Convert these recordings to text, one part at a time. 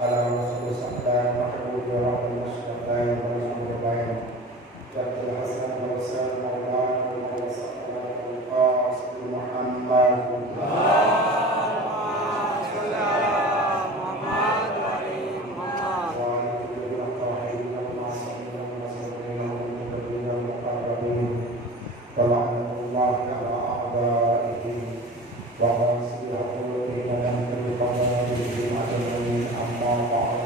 على رسول الصحابة محبوب ورب المشرقين والمغربين جد الحسن والحسين مولانا وصحبه القاصد محمد ولعنة الله على أعدائهم وغاسل حقوقهم ومن بقضائهم أجمعين أما بعد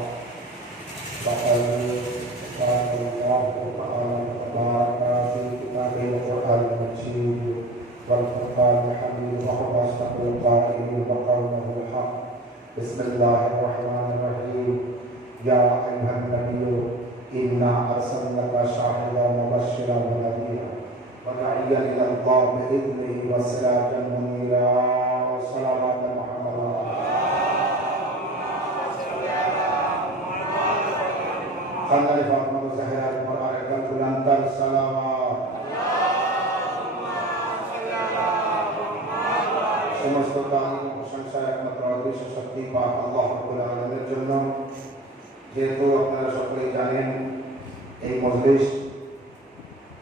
فقد قال الله تعالى تبارك في كتابه القرآن المجيد والفرقان الحميد وهو أصدق القائلين وقوله الحق بسم الله الرحمن الرحيم يا أيها النبي إنا أرسلناك شاهدا مبشرا ونذيرا وداعيا إلى الله بإذنه وسراجا منيرا صلوات محمد خلنا لفاطمة الزهراء القرآن الكريم الصلوات সমস্ত গান প্রশংসা একমাত্র অদৃশ্য শক্তি পাক আল্লাহ রাব্বুল আলামিনের জন্য। যেহেতু আপনারা সকলেই জানেন এই মজলিস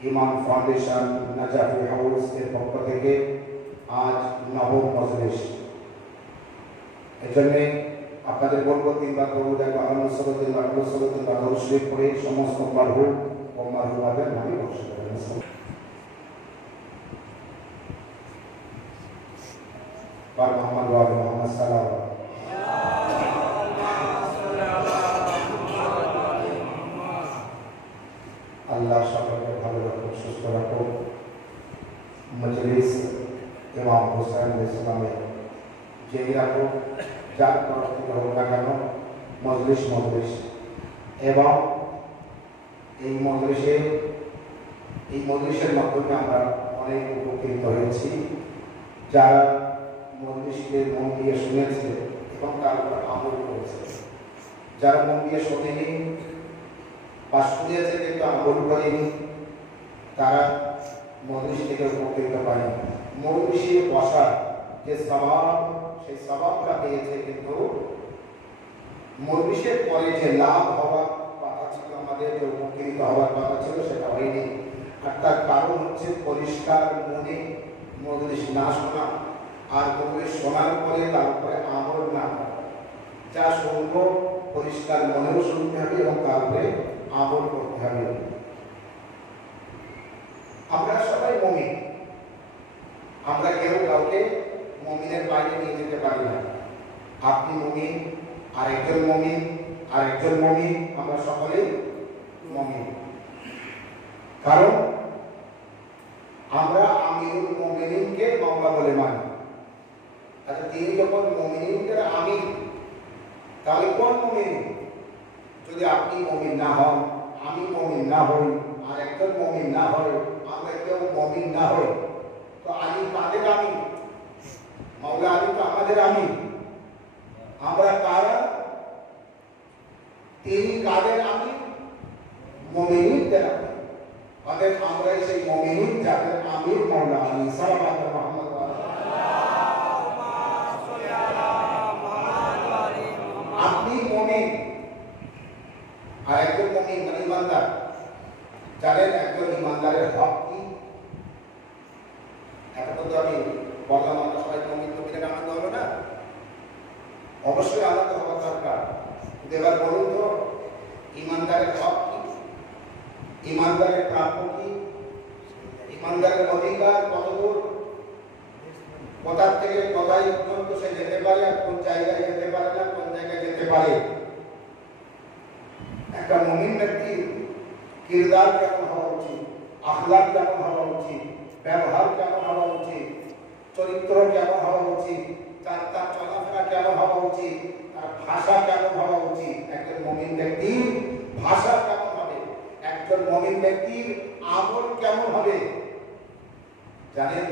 ইমাম ফাউন্ডেশন নাজাফি হাউস এর পক্ষ থেকে আজ নবম মজলিস, এজন্য আপনাদের বলবো তিনবার দরুদ একবার আল্লাহ দরুদ শরীফ পড়ে সমস্ত মারহুম ও মারহুমাদের নামে বর্ষা করেন। পাক মুহাম্মদ ওয়া আলি মুহাম্মদ সাল্লাল্লাহু আল্লাহ সকলকে ভালো রাখুক, সুস্থ রাখুক। মজলিস ইমাম হুসাইন ইসলামের যেই রাখুক, যার তরফ থেকে হোক না কেন, মজলিস এবং এই মজলিসের মাধ্যমে আমরা অনেক উপকৃত হয়েছি। যারা মজলিসকে মন দিয়ে শুনেছে এবং তার উপর আমল করেছে, যারা মন দিয়ে শোনেনি বা শুনেছে কিন্তু আমল করেনি, তারা মজলিস থেকে উপকৃত পায়নি। মজলিসে বসার যে স্বভাব, সেই স্বভাবটা পেয়েছে, কিন্তু মজলিসের পরে যে লাভ হওয়ার কথা ছিল, আমাদের যে উপকৃত হওয়ার কথা ছিল, সেটা হয়নি। আর তার কারণ হচ্ছে পরিষ্কার মনে মজলিস না শোনা, আর মজলিস শোনার পরে তার উপরে আমল না করা। যা শুনবো পরিষ্কার মনেও শুনতে হবে এবং তারপরে আমল করতে হবে। আমরা সবাই মুমিন, আমরা কেউ কাউকে মুমিনের বাইরে নিয়ে যেতে পারি না। আপনি মুমিন, আরেকজন মুমিন, আরেকজন মুমিন, আমরা সকলেই মুমিন। কারণ আমরা আমিরুল মুমিনিনকে মাওলা বলে মানি। আচ্ছা, তিনি যখন মুমিনিনদের আমির, তাহলে কোন মুমিন? যদি আপনি মুমিন না হন, আমি মুমিন না হই, আর একজন মুমিন না হয়, আমরা কেউ মুমিন না হই, তো আলী কাদের আমির? মাওলা আলী তো আমাদের আমির। আমরা কারা? তিনি কাদের আমির? মুমিনদের আমির। অতএব আমরাই সেই মুমিন যাদের আমির মাওলা আলী সাল্লাল্লাহু আলাইহি ওয়াসাল্লাম। আপনি মুমিন, আর একজন মুমিন মানে ইমানদার। জানেন একজন ইমানদারের হক কি? এখন তো আমি বললাম আমরা সবাই মুমিন, তো বিরাট আনন্দ হলো না? অবশ্যই আনন্দ হওয়া দরকার। এবার বলুন তো, ইমানদারের হক কি? ইমানদারের প্রাপ্য কি? ইমানদারের অধিকার কতদূর? কোথার থেকে কোথায় পর্যন্ত সে যেতে পারে, আর কোন জায়গায় যেতে পারে না, কোন জায়গায় যেতে পারে। একটা মুমিন ব্যক্তির কিরদার কেমন হওয়া উচিত, আখলাক কেমন হওয়া উচিত, ব্যবহার কেমন হওয়া উচিত, চরিত্র কেমন হওয়া উচিত, তার চলাফেরা কেমন হওয়া উচিত, তার ভাষা কেমন হওয়া উচিত। একজন মুমিন ব্যক্তির ভাষা কেমন হবে, একজন মুমিন ব্যক্তির আমল কেমন হবে। জানেন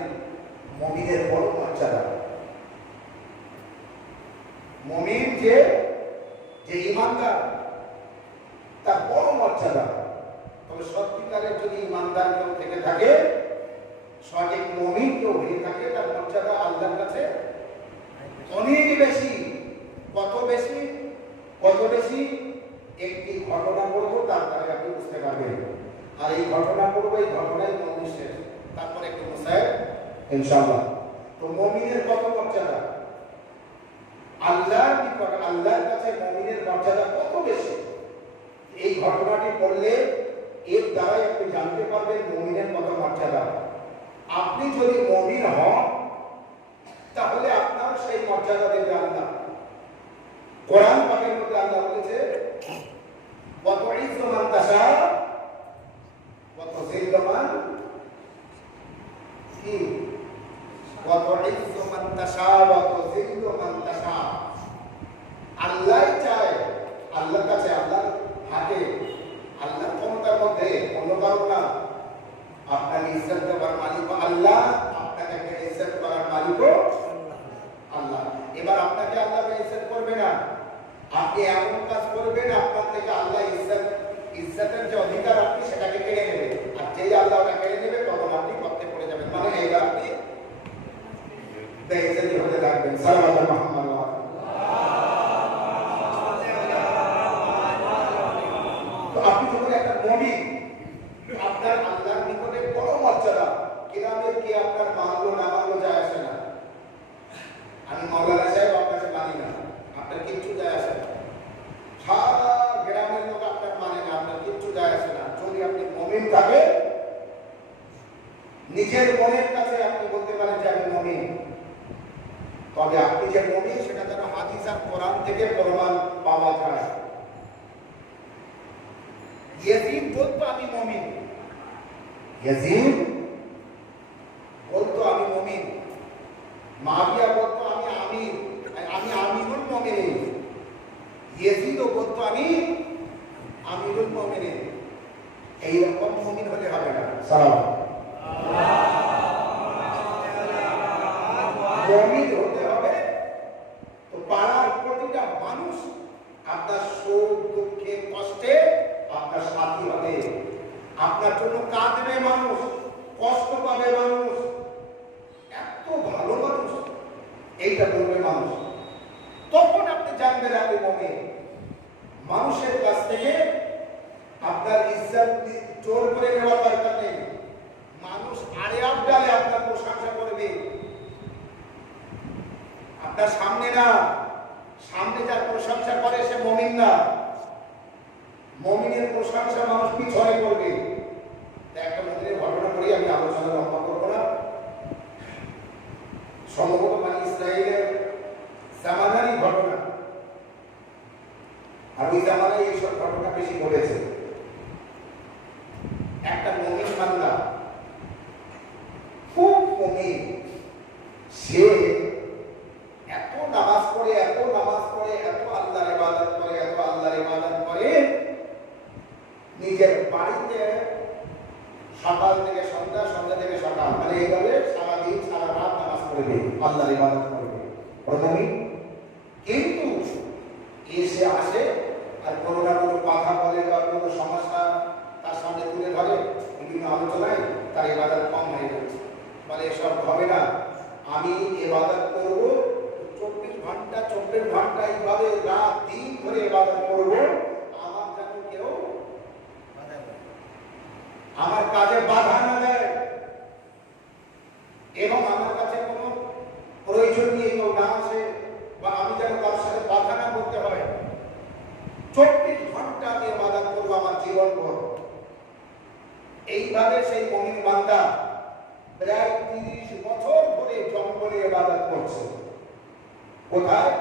মুমিনের বড় মর্যাদা। মুমিন যে ইমানদার, তার বড় মর্যাদা। তবে সত্যিকারের যদি ইমানদার কেউ থেকে থাকে, সঠিক মুমিন কেউ হয়ে থাকে, তার মর্যাদা আল্লাহর কাছে অনেক বেশি। কত বেশি? কত বেশি? একটি ঘটনা পড়বো, তারপরে আপনি বুঝতে পারবেন। আর এই ঘটনা পড়বো, এই ঘটনাই মমিন শেষ, তারপরে একটু মুসাইব ইনশাআল্লাহ। তো মমিনের কত মর্যাদা, আল্লাহর নিকট, আল্লাহর কাছে মমিনের মর্যাদা কত বেশি, এই ঘটনাটি পড়লে এর দ্বারাই আপনি জানতে পারবেন মমিনের কত মর্যাদা। আপনি যদি মমিন হন তাহলে আপনার সেই মর্যাদা দেবে আল্লাহ। কোরআন পাকের মধ্যে আল্লাহ বলেছে, ওয়া তুইজ্জু মান তাশা ওয়া তুযিল্লু মান কি ওয়া তুইজ্জু মান তাশা ওয়া তুযিল্লু মান তাশা। আল্লাহ চায়, আল্লাহর কাছে, আল্লাহর হাতে, আল্লাহর ক্ষমতার মধ্যে অন্য কারো না। আপনাকে ইজ্জত দেওয়ার মালিক আল্লাহ, আপনাকে ইজ্জত করার মালিক আল্লাহ। এবার আপনাকে আল্লাহ ইজ্জত করবে না, আপনি এমন কাজ করবেন আপনার থেকে আল্লাহ ইজ্জতের যে অধিকার আপনি সেটাকে কেড়ে নেবে। আর যেই আল্লাহ ওটা কেড়ে নেবে তখন আপনি কষ্টে পড়ে যাবেন, মানে এইবার আপনি বেইজ্জতি হতে থাকবেন। সাল্লাল্লাহু আলাইহি ওয়াসাল্লাম। তো আপনি যখন একটা মুমিন, আপনার আল্লাহর নিকটে বড় মর্যাদা। কিরামের কি আপনার মানলো না মানলো যায় আসে না। আমি মাওলানা সাহেব আপনাকে মানি না, আপনার কিচ্ছু যায় আসে না। সারা গ্রামের লোক আপনার মানে না, আপনার কিচ্ছু যায় আসে না। যদি আপনি মুমিন থাকেন, নিজের মনের কাছে আপনি বলতে পারেন যে আমি মুমিন, তবে আপনি যে মুমিন সেটা যেন হাদিস আর কোরআন থেকে প্রমাণ পাওয়া যায়। ইয়াজিদ বলতো আমি মুমিন, ইয়াজিদ বলতো আমি মুমিন, মুআবিয়া বলতো আমি আমিরুল মুমিনিন, ইয়াজিদও বলতো আমি আমিরুল মুমিনিন। এইরকম মুমিন হলে হবে না। সালাম। মুমিন হতে হবে তো পাড়ার প্রতিটা মানুষ আপনার সুখ দুঃখে কষ্টে আপনার সাথী হবে, আপনার জন্য কাঁদবে মানুষ, কষ্ট পাবে মানুষ, এত ভালো মানুষ, এইটা বলবে মানুষ। তখন আপনি জানবেন আপনি মুমিন। মানুষের কাছ থেকে আপনার ইজ্জত জোর করে নেওয়ার দরকার নেই। মানুষ আড়ে আবডালে আপনার প্রশংসা করবে, আপনার সামনে না। সামনে যার প্রশংসা করে সে মুমিন না। মুমিনের প্রশংসা মানুষ পিছনে করবে। একটা মুমিনের ঘটনা করি, আমি আলোচনা লম্বা করবো না। সম্ভবত মানে ইসরায়েলের জামানারই ঘটনা, আর ওই জামানায় এইসব ঘটনা বেশি ঘটেছে। একটা মুমিন বান্দা, খুব মুমিন, সে এত নামাজ পড়ে, এত নামাজ পড়ে, এত আল্লাহর ইবাদত করে, এত আল্লাহর ইবাদত করে, নিজের বাড়িতে সকাল থেকে সন্ধ্যা, সন্ধ্যা থেকে সকাল, মানে এইভাবে সারাদিন সারা রাত নামাজ পড়বে, আল্লাহর ইবাদত করবে প্রথমেই। কিন্তু এসে আসে আর কোনো না কোনো কথা বলে বা কোনো সমস্যা তার সামনে তুলে ধরে, বিভিন্ন আলোচনায় তার ইবাদত কম হয়ে যাচ্ছে। বলে এসব হবে না, আমি ইবাদত করব 24 ঘন্টা 24 ঘন্টা এইভাবে রাত দিন ধরে ইবাদত করব, আমার যেন কেউ আমার কাজে বাধা না দেয় এবং আমার কাছে কোনো প্রয়োজন নিয়ে কেউ না আসে, বা আমি যেন তার সাথে বাধা না করতে হয়। 24 ঘন্টা আমি ইবাদত করব আমার জীবন ভর। এইভাবে সেই মুমিন বান্দা প্রায় 30 বছর ধরে জঙ্গলে ইবাদত করছে। কোথায়?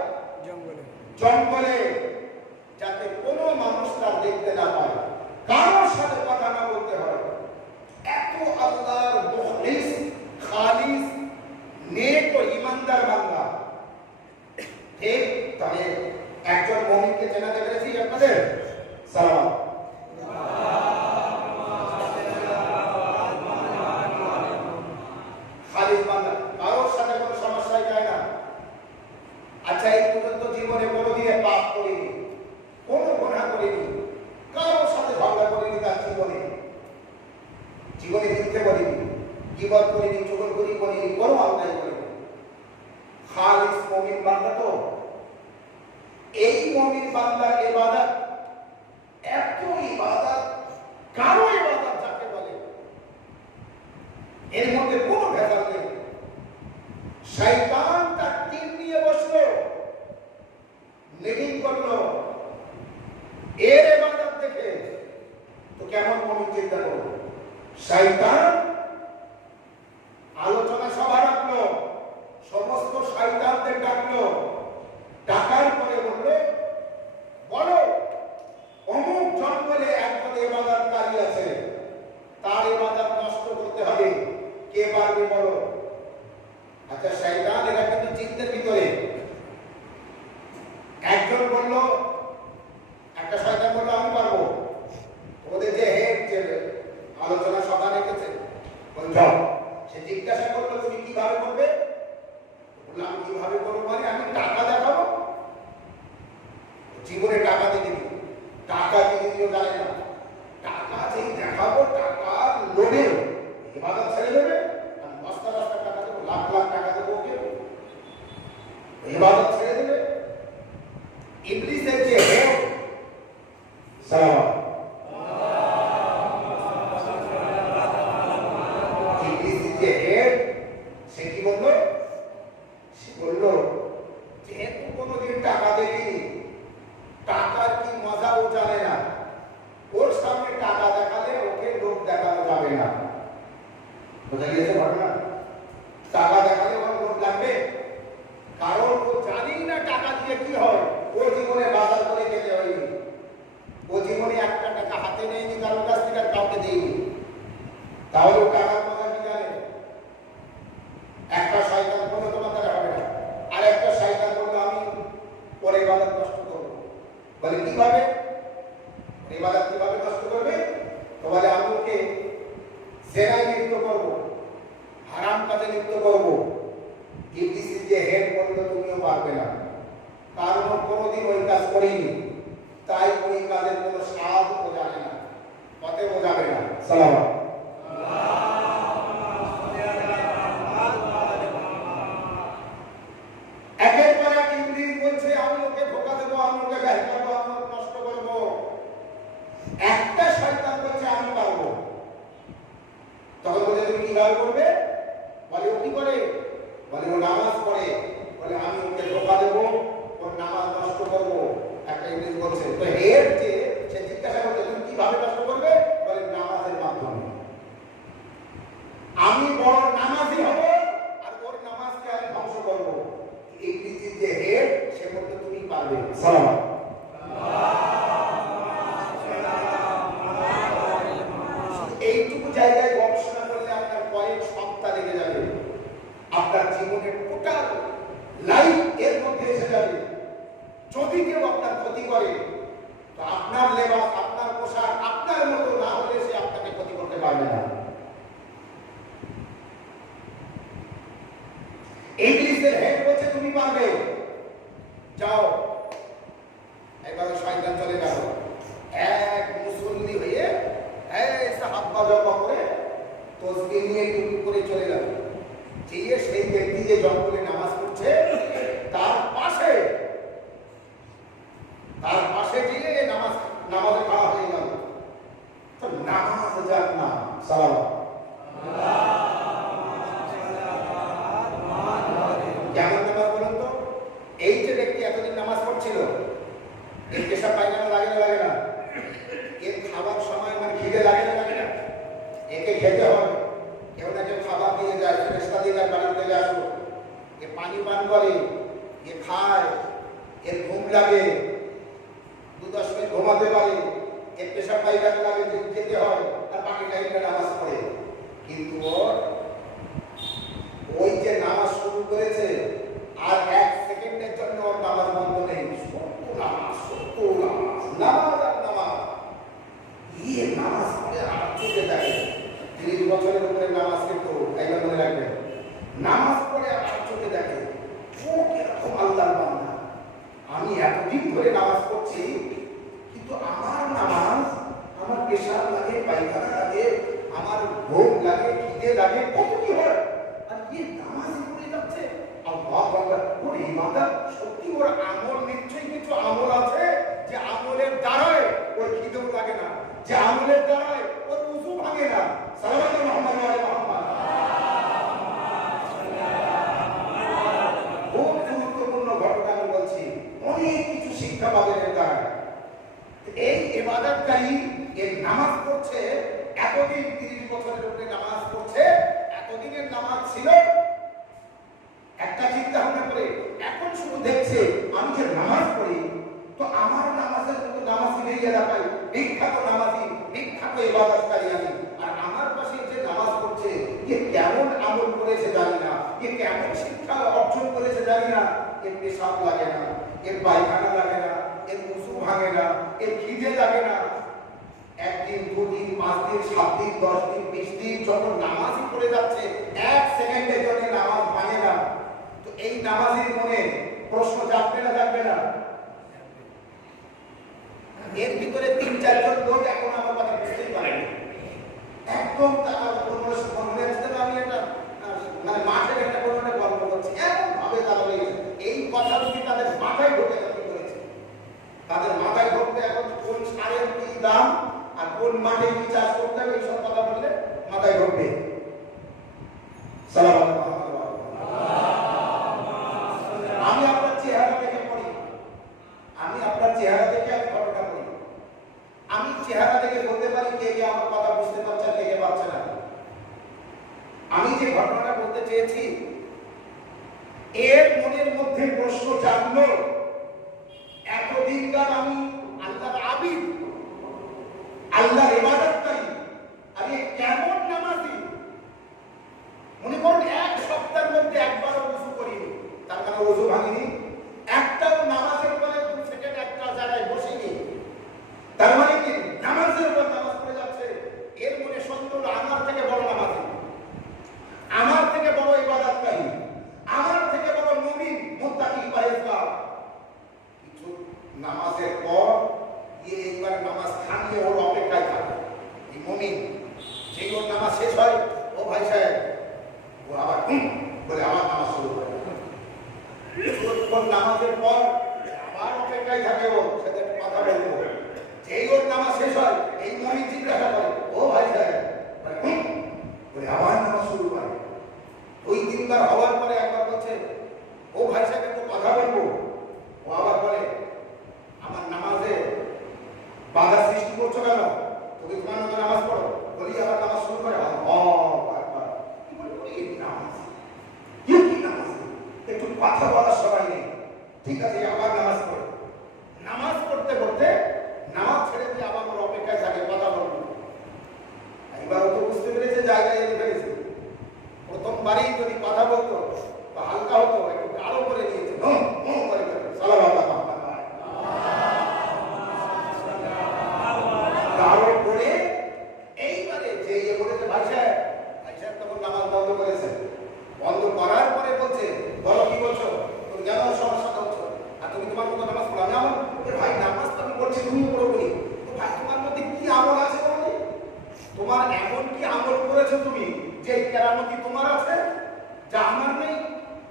জঙ্গলে। জঙ্গলে, যাতে কোনো মানুষ তার দেখতে না পায়, কারোর সাথে কথা না বলতে হয়। এত আল্লাহর মুখলিস, খালিস, নেক ও ইমানদার বান্দা। ঠিক, তাহলে একজন মুমিনকে চেনাতে পেরেছি আপনাদের? সালাম। খালিস বান্দা, কারোর সাথে কোনো সমস্যাই যায় না। আচ্ছা, এই পর্যন্ত জীবনে কোনোদিনে পাপ করিনি, কোনো গুনাহ করিনি, কারোর সাথে ঝগড়া করিনি, তার জীবনে মিথ্যে করিনি, গীবত করিনি, চুগলখড়ি করিনি, কোনো অন্যায় করিনি। খালিস মুমিন বান্দা। তো এই মুমিন বান্দার বলো। আচ্ছা শয়তান এরা কিন্তু জিনদের ভিতরে। একজন বলল, একটা শয়তান বলল আমি পারবো। ওদের যে হেড যে আলোচনা সভা রেখেছে যাও, সে জিজ্ঞাসা করলো তুমি কিভাবে করবে? বললাম কিভাবে করবো মানে আমি টাকা দেখাবো। জীবনে টাকা দিয়ে দিবি, টাকা দিয়ে দিও জানে না। টাকা যেই দেখাবো টাকার লোভে ইবাদত ছেড়ে দেবে। আর বস্তা বস্তা টাকা দেবো, লাখ লাখ টাকা দেবো, ওকে ইবাদত ছেড়ে দেবে। ইবলিসের যে হেড সালাম, ইবলিসের যে হেড সে কি বললো? সে বললো যেহেতু কোনোদিন টাকা দেখি, টাকার কি মজা ও জানে না, ওর সামনে টাকা দেখালে ওকে লোক দেখানো যাবে না। বোঝা গিয়েছে ঘটনা? টাকা দেখালে ওর লোক লাগবে, কারণ ও জানি না টাকা দিয়ে কি হয়। ও জীবনে বাজার করে খেতে হয়নি, ও জীবনে একটা টাকা হাতে নেয়নি কারোর কাছ থেকে, আর কাউকে দেয়নি। তাহলে ও টাকার মজা কি জানে? একটা শয়তান বললো তোমার দ্বারা হবে না, আর একটা শয়তান বললো আমি পরে ইবাদত নষ্ট করবো। বলে কিভাবে ইবাদত কিভাবে নষ্ট করবে? তো বলে আমি ওকে জেনায় লিপ্ত করবো, হারাম কাজে লিপ্ত করবো। ইবলিসের যে হেড বললো তুমিও পারবে না, কারণ কোনোদিন ওই কাজ করিনি, তাই ওই কাজের কোনো স্বাদ ও জানে না, অতএব ও যাবে না। সালাম। একের পর এক ইবলিস বলছে আমি ওকে ধোঁকা দেবো, আমি ওকে গায়ে করবো, আমি ওকে নষ্ট করবো। একটা শয়তান বলছে আমি পারবো। তখন বলে তুমি কিভাবে করবে? বলে ও কি করে? বলে ও নামাজ পড়ে। বলে আমি ওকে ধোঁকা দেবো, ওর নামাজ নষ্ট করবো। একটা ইবলিস বলছে। তো এর যে সে জিজ্ঞাসা করছে তুমি কিভাবে নষ্ট করবে? বলে নামাজের মাধ্যমে। আমি বড় নামাজি হব আর ওর নামাজকে আমি ধ্বংস করবো। ইবলিসের যে হেড সে বলতে তুমি পারবে। সালাম। এইটুকু জায়গায় গবেষণা করলে আপনার কয়েক সপ্তাহ লেগে যাবে, আপনার জীবনের টোটাল লাইফ এর মধ্যে এসে যাবে। যদি কেউ আপনার ক্ষতি করে তো আপনার লেবাস, আপনার পোশাক আপনার মতো না হলে সে আপনাকে ক্ষতি করতে পারবে না। ইবলিসের হেড বলছে তুমি পারবে, যাও। এবার শয়তান চলে গেল, এক মুসল্লি হয়ে হাত পা জমা করে তসবিহ নিয়ে টুপি করে চলে গেল। গিয়ে সেই ব্যক্তি যে জঙ্গলে নামাজ পড়ছে তার পাশে গিয়ে নামাজে খাওয়া হয়ে গেল। তো নামাজ যাক না। সালাম। কেমন নামাজ বলুন তো? এই যে ব্যক্তি এতদিন নামাজ পড়ছিল, এর পেশা পায়খানা লাগে না লাগে না? এর খাবার সময় মানে খিদে লাগে না লাগে না? একে খেতে হয়, কেউ না কেউ খাবার দিয়ে যায়, ফেরেশতা দিয়ে যায় বাড়ি থেকে আসো। এ পানি পান করে, এ খায়, এর ঘুম লাগে, 2-10 মিনিট ঘুমাতে পারে, এর পেশা পায়খানা লাগে, যেতে হয়, আর বাকি টাইমটা নামাজ পড়ে। কিন্তু ওই যে নামাজ শুরু করেছে আর 1 সেকেন্ডের জন্য ওর নামাজ বন্ধ নেই। নামাজ আর নামাজ। নামাজ পড়ে আর চোখে দেখে 30 বছরের উপরে নামাজ কিন্তু একবার মনে রাখবেন, নামাজ পড়ে আর চোখে দেখে ও কিরকম আল্লাহর বান্দা। আমি এতদিন ধরে নামাজ পড়ছি কিন্তু আমার নামাজ, আমার পেশাব লাগে, পায়খানা লাগে, আমার ভোগ লাগে, খিদে লাগে, কত কি হয়, আর কি নামাজই পড়ে যাচ্ছে। আল্লাহু আকবার। ওর ইবাদত সত্যি, ওর আমল নিশ্চয়ই কিছু আমল আছে যে আমলের দ্বারাই ওর খিদেও লাগে না, যে আমলের দ্বারাই ওর উযু ভাঙে না। সাল্লাল্লাহু মুহাম্মাদ ওয়া আলি মুহাম্মাদ। খুব গুরুত্বপূর্ণ ঘটনা আমি বলছি, অনেক কিছু শিক্ষা পাবেন এর দ্বারা। এই ইবাদতকারী এই নামাজ পড়ছে এতদিন, 30 বছরের উপরে নামাজ পড়ছে, এতদিনের নামাজ ছিল একটা চিন্তা ভাবনা করে, এখন শুধু দেখছে আমি যে নামাজ পড়ি তো আমার নামাজের মতো নামাজি নেই এলাকায়, বিখ্যাত নামাজি, বিখ্যাত ইবাদতকারী আমি, আর আমার পাশে যে নামাজ পড়ছে কেমন আমল পেশাব লাগে না, এর পায়খানা লাগে না, এর উসু ভাঙে না, এর খিদে লাগে না। একদিন, দুদিন, 5 দিন, 7 দিন, 10 দিন, 20 দিন যখন নামাজই পড়ে যাচ্ছে, 1 সেকেন্ডের জন্য নামাজ ভাঙে না। তো এই নামাজের মনে প্রশ্ন জাগবে না জাগবে না? এর ভিতরে 3-4 জন লোক এখন আমার কথা বুঝতেই পারেনি, একদম তারা মনে হচ্ছে আমি একটা মানে মাঠের একটা কোনো একটা গল্প করছি, এমন ভাবে তারা এই কথা যদি তাদের মাথায় ঢোকে করেছে, তাদের মাথায় ঢুকবে এখন কোন সারের কি দাম আর কোন মাঠে কি চাষ করতে হবে এইসব কথা বললে মাথায় ঢুকবে। সালাম আমি আপনার চেহারা দেখে পড়ি, আমি আপনার চেহারা দেখে আমি ঘটনা বলি, আমি চেহারা দেখে বলতে পারি কে কে আমার কথা বুঝতে পারছে কে কে পারছে না। আমি যে ঘটনাটা বলতে চেয়েছি এর মনের মধ্যে প্রশ্ন জাগলো, এতদিনকার আমি আল্লাহর আবিদ, আল্লাহর ইবাদতকারী, আরে কেমন নামাজি, মনে করুন 1 সপ্তাহের মধ্যে একবারও ওযু করিনি, তার মানে ওযু ভাঙিনি, একটাও নামাজের পরে 2 সেকেন্ড একটা জায়গায় বসিনি, তার মানে কি নামাজের উপর নামাজ পড়ে যাচ্ছে। এর মনে সন্দেহ আমার থেকে বড় নামাজি, আমার থেকে বড় ইবাদতকারী, আমার থেকে বড় মুমিন, মুত্তাকি, পরহেজগার। কিছু নামাজের পর এইবার নামাজ থামিয়ে ওর অপেক্ষায় থাকে এই মুমিন, সেই ওর নামাজ শেষ হয়, ও ভাই সাহেব, ও আবার বলে আমার নামাজ শুরু করে। নামাজের পর আবার অপেক্ষায় থাকে, ও সাথে কথা বলবো, যেই ওর নামাজ শেষ হয় এই মুমিন জিজ্ঞাসা করে, ও ভাই সাহেব, বলে আবার নামাজ শুরু করে। 2-3 বার হওয়ার পরে একবার বলছে, ও ভাই সাহেব একটু কথা বলবো, ও আবার বলে আমার নামাজে বাধা সৃষ্টি করছো কেন, তুমি তোমার মতো নামাজ পড়ো, বলি আবার নামাজ শুরু করে। একটু কথা বলার সবাই নেই, ঠিক আছে আবার নামাজ পড়ো, নামাজ পড়তে পড়তে নামাজ ছেড়ে দিয়ে আবার ওর অপেক্ষায় থাকে কথা বলবো। এবার ও তো বুঝতে পেরেছে জায়গায় এনে ফেলেছে, প্রথমবারই যদি কথা বলতো বা হালকা হতো, একটু গাঢ় করে দিয়েছে, গাঢ় করে এইবারে যে বলেছে ভাই সাহেব তখন নামাজ বন্ধ করেছে, বন্ধ করার পরে বলছে বলো কি বলছো, তুমি কেন সমস্যাটা হচ্ছে, আর তুমি তোমার মতো নামাজ পড়ো, আমি আমার ভাই নামাজ তো আমি পড়ছি তুমিও পড়ো বলি, ভাই তোমার মধ্যে কি আমল আছে বলো, তোমার এমন কি আমল করেছো তুমি যে কেরামতি তোমার আছে যা আমার নেই,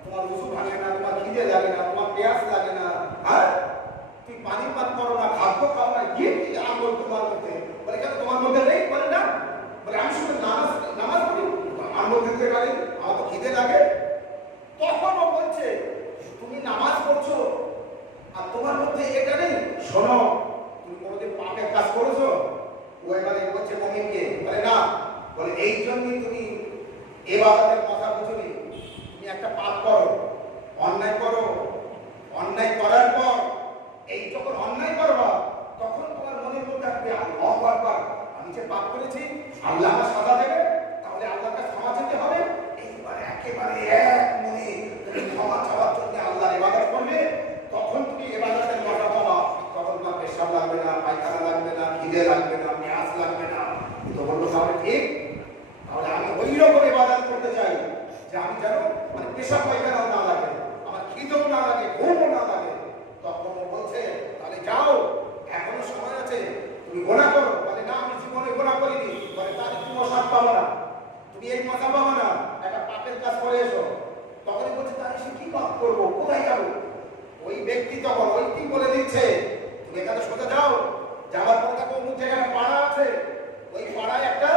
তোমার ওযু ভাঙে না, তোমার খিদে লাগে না, তোমার পেয়াস লাগে না, হ্যাঁ তুই পানি পান করো না, খাদ্য খাও না, কি আমল তোমার মধ্যে, বলে কেন তোমার মধ্যে নেই, বলে না, বলে আমি শুধু নামাজ পড়ি, আমার মধ্যে থেকে গেলে আমার তো খিদে লাগে। তখন ও বলছে তুমি নামাজ পড়ছো আর তোমার মধ্যে এটা নেই, শোনো তুমি কোনোদিন পাপের কাজ করেছো, ও এবারে বলছে মুমিনকে, বলে না, বলে এই জন্যই তুমি ইবাদতের কথা বুঝুনি, তুমি একটা পাপ করো, অন্যায় করো, অন্যায় করার পর এই যখন অন্যায় করবা তখন তোমার মনের মধ্যে আসবে আল্লাহু আকবার, আমি যে পাপ করেছি আল্লাহ আমার সাজা দেবে, তাহলে আল্লাহকে ক্ষমা চাইতে হবে। এইবার একেবারে এক মনে তুমি ক্ষমা চাওয়ার জন্য আল্লাহর ইবাদত করবে, তখন তুমি ইবাদতের কথা পাবা, তখন তোমার পেশাব লাগবে না, পায়খানা লাগবে না, খিদে লাগবে না, পেঁয়াজ লাগবে না। তো বললো তাহলে ঠিক, তাহলে আমি ওই রকম ইবাদত করতে চাই যে আমি যেন মানে পেশাব পায়খানাও না লাগে, আমার খিদেও না লাগে, ঘুমও না লাগে। তখন ও বলছে তাহলে যাও, এখনো সময় আছে, তুমি গুনাহ করো, বলে না আমি জীবনে গুনাহ করিনি, বলে তাহলে তুমি মশাব পাবো না, তুমি এই মশা পাবো না, একটা পাপের কাজ করে এসো। তখনই বলছে তাহলে সে কি পাপ করবো, কোথায় যাবো? ওই ব্যক্তি তখন ওই কি বলে দিচ্ছে, তুমি এখানে সোজা যাও, যাওয়ার পর দেখো অমুক জায়গায় পাড়া আছে, ওই পাড়ায় একটা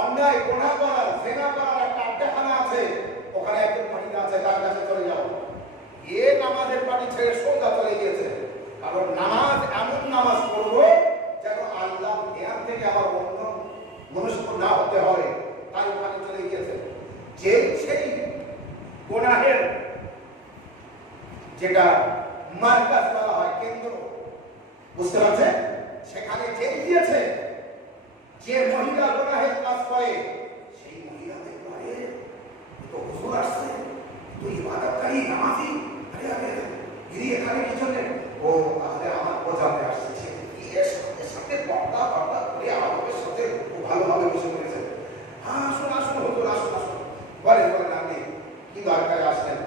অন্যায় গুনাহ করা, জেনা করার একটা আড্ডাখানা আছে, ওখানে একজন মহিলা আছে, তার কাছে চলে যাও। এ নামাজের পাটি ছেড়ে সোজা চলে গিয়েছে, কারণ নামাজ এমন নামাজ পড়বো যেন আল্লাহ ধ্যান থেকে আবার অন্য মনুষ্য না হতে হয়, তাই ওখানে চলে গিয়েছে। যে সেই গুনাহের যেটা মার্কাজ বলা হয়, কেন্দ্র, বুঝতে পারছেন, সেখানে যে গিয়েছে, যে মহিলা গুনাহের কাজ করে সেই মহিলা দেখবে তো হুজুর আসছে, তুই ইবাদতকারী নামাজি, আরে ও তাহলে আমার বোঝাতে আসছে, এর সাথে বক্তা বক্তা করে আমাদের সাথে ভালোভাবে বসে পড়েছে। হ্যাঁ আসুন আসুন হুজুর আসুন আসুন। বলেন বলেন আপনি কি দরকারে আসছেন?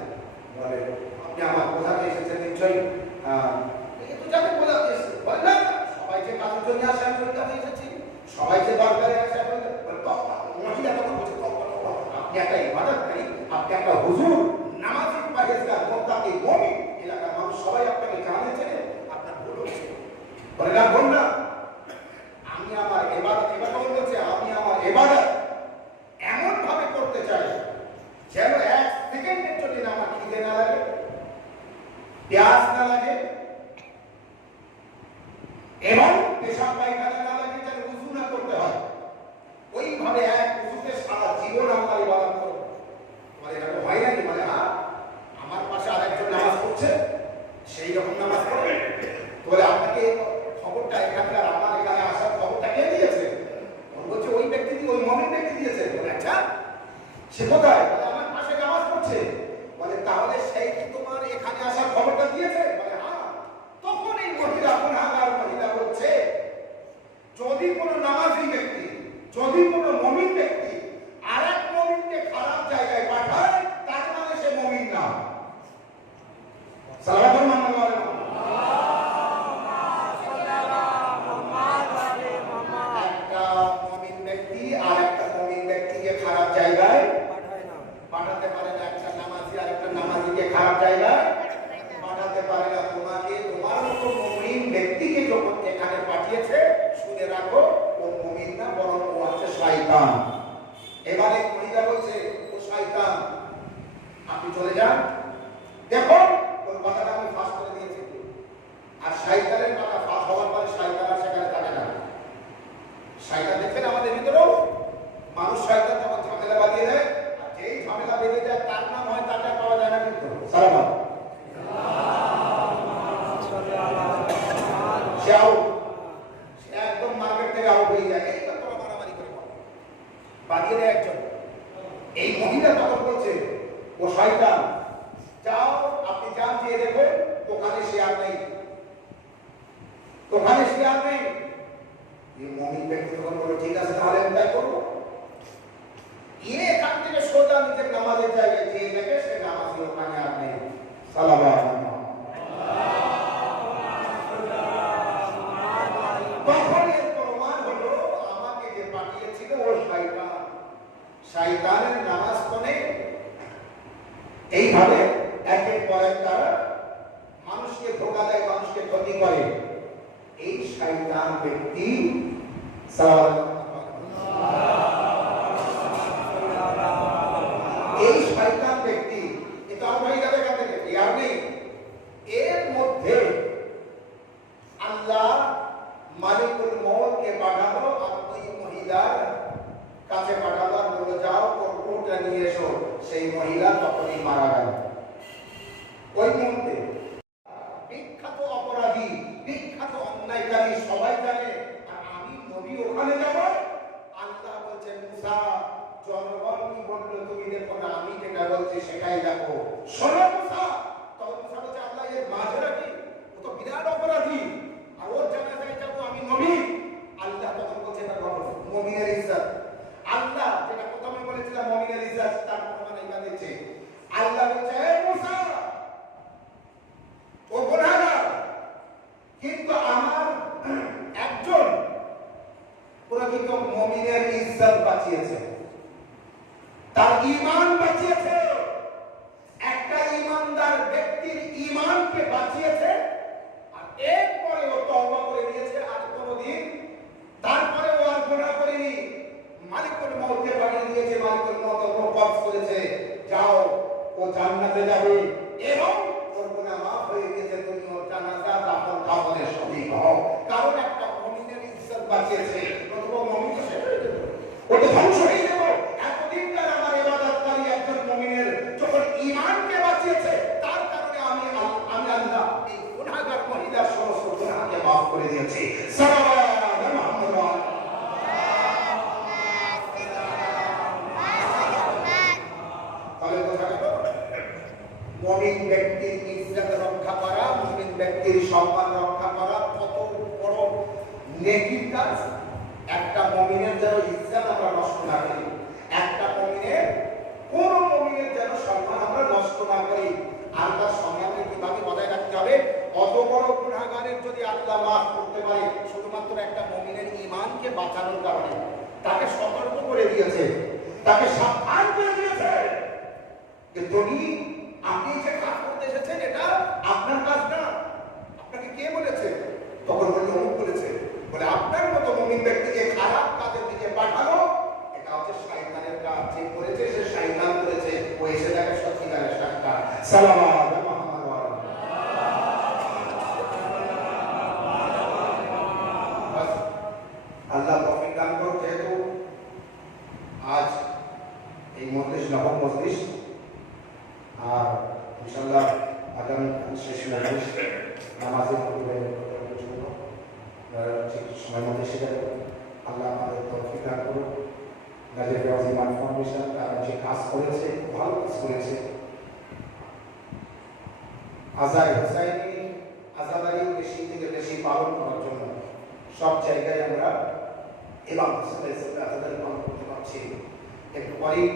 বলে আপনি আমার বোঝাতে এসেছেন নিশ্চয়ই। কিন্তু যাকে বোঝাতে এসেছেন বলে না সবাই যে কাজের জন্য আসে আমি ওই কাজে এসেছি, সবাই যে দরকারে আসে আমি মহিলা তখন বলছে আপনি একটা ইবাদতকারী, আপনি একটা হুজুর, নামাজি, পরহেজগার, মুত্তাকি, মুমিন, এলাকার মানুষ সবাই আপনাকে জানে চেনে, আপনার ভুল হচ্ছে। বলে না ভুল না, আমি আমার ইবাদত, এবার বলছে আমি আমার ইবাদত এমন ভাবে করতে চাই যেন এক সেকেন্ডের জন্য আমার খিদে না লাগে, প্যাস না লাগে এবং পেশাব পায়খানা না লাগে, যেন উযু না করতে হয়। ওইভাবে এক উযুতে সারা জীবন আমার ইবাদত করব। মানে এটা হয় নাকি? মানে হ্যাঁ আমার পাশে আরেকজন নামাজ পড়ছে সেই রকম নামাজ পড়বে। বলে আপনাকে খবরটা এখানকার আমার এখানে আসার খবরটা কে দিয়েছে? বলছে ওই ব্যক্তি, ওই মুমিন ব্যক্তি দিয়েছে। বলে আচ্ছা সে কোথায়? বলে আমার পাশে নামাজ পড়ছে। বলে তাহলে সেই কি তোমার এখানে আসার খবরটা দিয়েছে? বলে হ্যাঁ। তখন এই মহিলা, গুনাহগার মহিলা বলছে যদি কোনো নামাজি ব্যক্তি, যদি কোনো মুমিন ব্যক্তি আরেক মুমিনকে খারাপ জায়গায় পাঠায় তার মানে সে মুমিন না। সালাম আলাইকুম। একটা মুমিন ব্যক্তি আরেকটা মুমিন ব্যক্তিকে খারাপ জায়গায় পাঠাতে পারে না। একটা নামাজি আরেকটা নামাজিকে খারাপ জায়গায় পাঠাতে পারে না। তোমাকে তোমার মতো মুমিন ব্যক্তিকে যখন এখানে পাঠিয়েছে শুনে রাখো ও মুমিন না, বরং ও হচ্ছে শয়তান। এবারে মহিলা বলছে ও শয়তান, আপনি চলে যান। দেখো ওর কথাটা আমি ফাঁস করে দিয়েছি। আর শয়তানের কথা ফাঁস হওয়ার পরে শয়তান আর সেখানে থাকে না। শয়তান দেখবেন আমাদের ভিতরেও মানুষ, শয়তান যখন ঝামেলা বাঁধিয়ে দেয় আর যেই ঝামেলা বেঁধে যায় তার নাম হয় তাকে পাওয়া যায় না। কিন্তু সালাম সে একদম মার্কেট থেকে আউট হয়ে যায়। এই তো তোরা মারামারি করে বাঁধিয়ে দেয় একজন। এই মহিলা তখন বলছে ও শয়তান, যাও আপনি যান, দিয়ে দেখো ওখানে সে আর নেই, ওখানে সে আর নেই। এই মুমিন ব্যক্তি তখন বলল ঠিক আছে তাহলে আমি তাই করবো। এখান থেকে সোজা নিজের নামাজের জায়গায় দিয়ে দেখে সে নামাজি ওখানে আর নেই। তখন এর প্রমাণ হলো আমাকে যে পাঠিয়েছিল ও শয়তান। শয়তানের নামাজ পড়ে এইভাবে একের পর এক তারা মানুষকে ধোঁকা দেয়, মানুষকে ক্ষতি করে। এই শয়তান ব্যক্তি এই শয়তান ব্যক্তি এটা হয়ে যাবে এখান থেকে, আর নেই। এর মধ্যে আল্লাহ মালিকুল মউতকে পাঠালো আর ওই মহিলার কাছে পাঠালো আর বলল যাও ওর উটটা নিয়ে এসো। সেই মহিলা তখনই মারা গেল। ওই মুহূর্তে বিখ্যাত অপরাধী, বিখ্যাত অন্যায়কারী সবাই জানে আর আমি নবী ওখানে যাব। আল্লাহ বলছেন মুসা জনগণ কি বললো তুমি দেখো না, আমি যেটা বলছি সেটাই দেখো, শোনো মুসা। তখন মুসা বলছে আল্লাহ এর মাঝরা কি? ও তো বিরাট অপরাধী আর ওর জানাজায় যাবো আমি নবী। আল্লাহ তখন বলছে এটা খবর মুমিনের ইজ্জত। আল্লাহ যেটা প্রথমে বলেছিলাম মুমিনের ইজ্জত, তার প্রমাণ এখানে দিচ্ছে। আল্লাহ বলছে হে মুসা ও গুনাহগার, কিন্তু আমার একজন প্রকৃত মুমিনের ইজ্জত বাঁচিয়েছে, তার ঈমান বাঁচিয়েছে। একটা ঈমানদার ব্যক্তির ঈমানকে বাঁচিয়েছে আর এরপরে ও তওবা করে দিয়েছে আর কোনোদিন তারপরে ও আর গুনাহ করেনি। মালিকুল মউতকে পাঠিয়ে দিয়েছে, মালিকুল মউত ওকে কবজ করেছে, যাও ও জান্নাতে যাবে এবং ওর গুনাহ মাফ হয়ে গেছে। তুমি ওর জানাজা দাফন কাফনের শরীক হও, কারণ একটা মুমিনের ইজ্জত বাঁচিয়েছে। নতুবা মুমিন তো শেষ হয়ে যাবে, ও তো ধ্বংস হয়ে যাবে। এতদিন তার আমার ইবাদতকারী একজন মুমিনের যখন ঈমানকে বাঁচিয়েছে তার কারণে আমি আল্লাহ এই গুনাহগার মহিলার সমস্ত গুনাহকে মাফ করে দিয়েছি। সাল্লাল্লাহু আলাইহি ওয়াসাল্লাম। তাহলে বোঝা গেল মুমিন ব্যক্তির ইজ্জত রক্ষা করা, মুমিন ব্যক্তির সম্মান নেকির কাজ। একটা মুমিনের যেন ইজ্জত আমরা নষ্ট না করি, একটা মুমিনের কোন মুমিনের যেন সম্মান আমরা নষ্ট না করি। আর তার সম্মানকে কিভাবে বজায় রাখতে হবে? অত বড় গুনাহগারের যদি আল্লাহ মাফ করতে পারে শুধুমাত্র একটা মুমিনের ঈমানকে বাঁচানোর কারণে, তাকে সতর্ক করে দিয়েছে, তাকে সাবধান করে দিয়েছে যে তুমি আপনি যে কাজ করতে এসেছেন এটা আপনার কাজ না। আপনাকে কে বলেছে? তখন বলতে অমুক বলেছে। বলে আপনার মতো মুমিন ব্যক্তিকে খারাপ কাজের দিকে পাঠানো এটা হচ্ছে শয়তানের কাজ। যে করেছে সে শয়তান করেছে। ও এসে দেখে সত্যিকারের সাক্ষাৎ। সালাম আলাইকুম মুহাম্মদ ওয়া আল্লাহ তৌফিক দান করুন। যেহেতু আজ এই মজলিস নবম মজলিস, আর ইনশাআল্লাহ আগামী শেষ মজলিস নামাজের জন্য ঠিক সময় মধ্যে সেটা আল্লাহ আমাদের তৌফিক দান করুন। গাজী ফিরোজ ইমান ফাউন্ডেশন তারা যে কাজ করেছে, ভালো কাজ করেছে। আজাদ হুসাইনি আজাদারি বেশি থেকে বেশি পালন করার জন্য সব জায়গায় আমরা ইমাম হুসাইন হিসেবে আজাদারি পালন করতে পারছি। একটু পরেই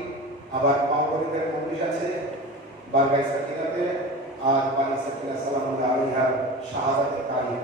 আবার মাওলাদের মজলিস আছে বারগাই সাকিনাতে, আর বানি সাকিনা সালামুল্লাহ আলাইহার শাহাদাতের তারিখ